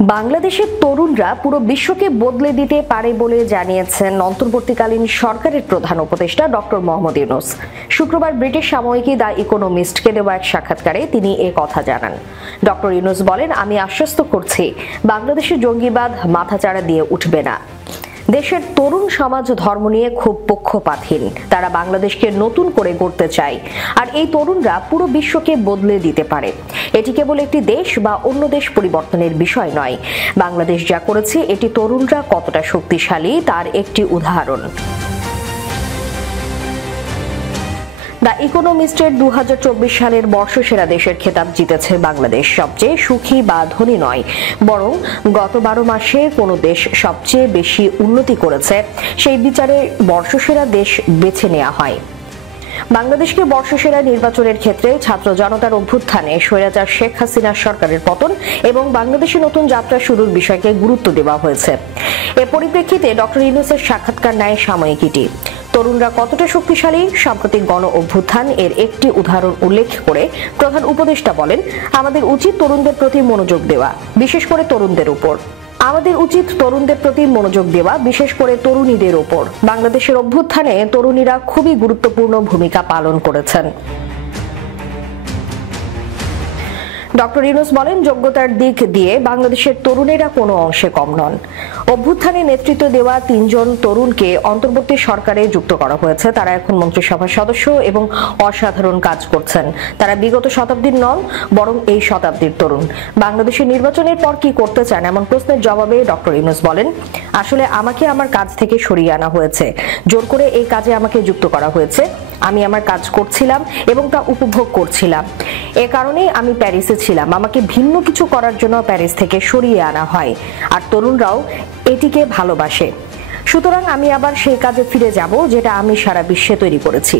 বাংলাদেশের তরুণরা পুরো বিশ্বকে বদলে দিতে পারে বলে জানিয়েছেন অন্তর্বর্তীকালীন সরকারের প্রধান উপদেষ্টা ডক্টর মোহাম্মদ ইউনূস। শুক্রবার ব্রিটিশ সাময়িকী দ্য ইকোনমিস্টকে দেওয়া এক সাক্ষাৎকারে তিনি এ কথা জানান। ডক্টর ইউনূস বলেন, আমি আশ্বস্ত করছি বাংলাদেশের জঙ্গিবাদ মাথাচাড়া দিয়ে উঠবে না। দেশের তরুণ সমাজ ধর্ম নিয়ে খুব পক্ষপাতহীন। তারা বাংলাদেশকে নতুন করে গড়তে চায়, আর এই তরুণরা পুরো বিশ্বকে বদলে দিতে পারে। এটি কেবল একটি দেশ বা অন্য দেশ পরিবর্তনের বিষয় নয়। বাংলাদেশ যা করেছে এটি তরুণরা কতটা শক্তিশালী তার একটি উদাহরণ। দ্য ইকোনমিস্টের 2024 সালের বর্ষসেরা দেশের খেতাব জিতেছে বাংলাদেশ। সবচেয়ে সুখী বা ধনী নয়, বরং গত 12 মাসে কোন দেশ সবচেয়ে বেশি উন্নতি করেছে সেই বিচারে বর্ষসেরা দেশ বেছে নেওয়া হয়। বাংলাদেশকে বর্ষসেরা নির্বাচনের ক্ষেত্রে ছাত্র জনতার অভ্যুত্থানে স্বৈরাচার শেখ হাসিনার সরকারের পতন এবং বাংলাদেশে নতুন যাত্রা শুরুর বিষয়কে গুরুত্ব দেওয়া হয়েছে। এ পরিপ্রেক্ষিতে ডক্টর ইউনূসের সাক্ষাৎকার নেয় সাময়িকীটি। তরুণরা কতটা শক্তিশালী, সাম্প্রতিক গণ অভ্যুত্থান এর একটি উদাহরণ উল্লেখ করে প্রধান উপদেষ্টা বলেন, আমাদের উচিত তরুণদের প্রতি মনোযোগ দেওয়া, বিশেষ করে তরুণদের উপর। বিশেষ করে তরুণীদের ওপর। বাংলাদেশের অভ্যুত্থানে তরুণীরা খুবই গুরুত্বপূর্ণ ভূমিকা পালন করেছেন। ডক্টর ইউনূস বলেন, যোগ্যতার দিক দিয়ে বাংলাদেশের তরুণেরা কোনো অংশে কম নন। অভ্যুত্থানে নেতৃত্ব দেওয়া 3 জন তরুণকে অন্তর্বর্তী সরকারে যুক্ত করা হয়েছে। তারা এখন মন্ত্রিসভার সদস্য এবং অসাধারণ কাজ করছেন। তারা বিগত শতাব্দীর নন, বরং এই শতাব্দীর তরুণ। বাংলাদেশের নির্বাচনের পর কি করতে চান এমন প্রশ্নের জবাবে ডক্টর ইউনূস বলেন, আসলে আমাকে আমার কাজ থেকে সরিয়ে আনা হয়েছে, জোর করে এই কাজে আমাকে যুক্ত করা হয়েছে। আমি আমার কাজ করছিলাম এবং তা উপভোগ করছিলাম। এ কারণেই আমি প্যারিসে ছিলাম। আমাকে ভিন্ন কিছু করার জন্য প্যারিস থেকে সরিয়ে আনা হয়, আর তরুণরাও এটিকে ভালোবাসে। সুতরাং আমি আবার সেই কাজে ফিরে যাব যেটা আমি সারা বিশ্বে তৈরি করেছি।